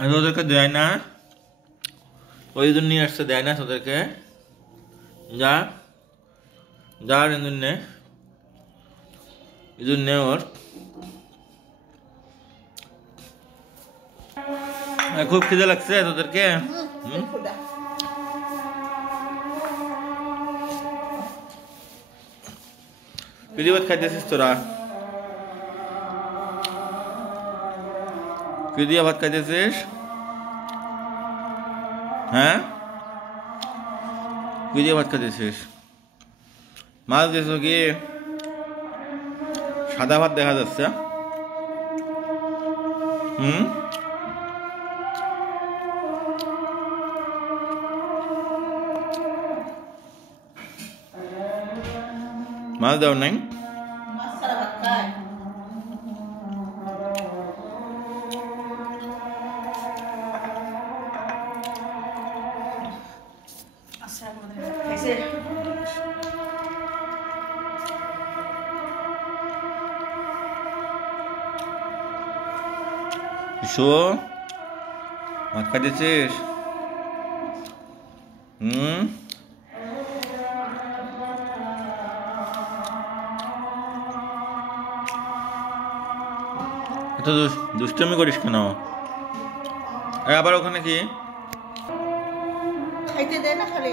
আর ওদেরকে দেয় না, ওই জন্য নিয়ে আসছে, দেয় না তোদেরকে। যা যা এই জন্যে ওর খুব খিদে লাগছে তোদেরকে। পিদি ভাত খাইতেছিস তোরা? পিদিয়া ভাত খাইতেছিস? হ্যাঁ, পিদিয়া ভাত খাইতেছিস? মাছ দিয়েছ কি? সাদা ভাত দেখা যাচ্ছে। মাছ দাও নাই? ভাত খাইতেছিস? এত দুষ্টমি করিস কেন? আবার ওখানে কি খাইতে দেয় না, খালি